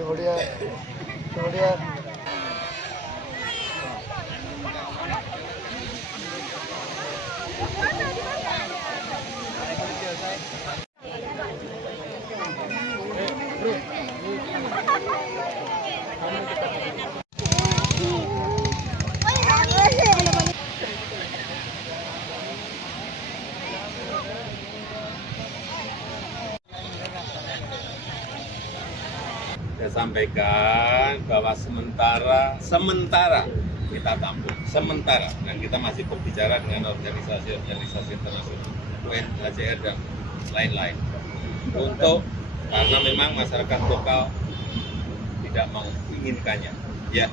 kemudian kemudian saya sampaikan bahwa sementara kita tampung, sementara, dan kita masih berbicara dengan organisasi internasional, UNHCR dan lain-lain, untuk karena memang masyarakat lokal tidak menginginkannya. Ya.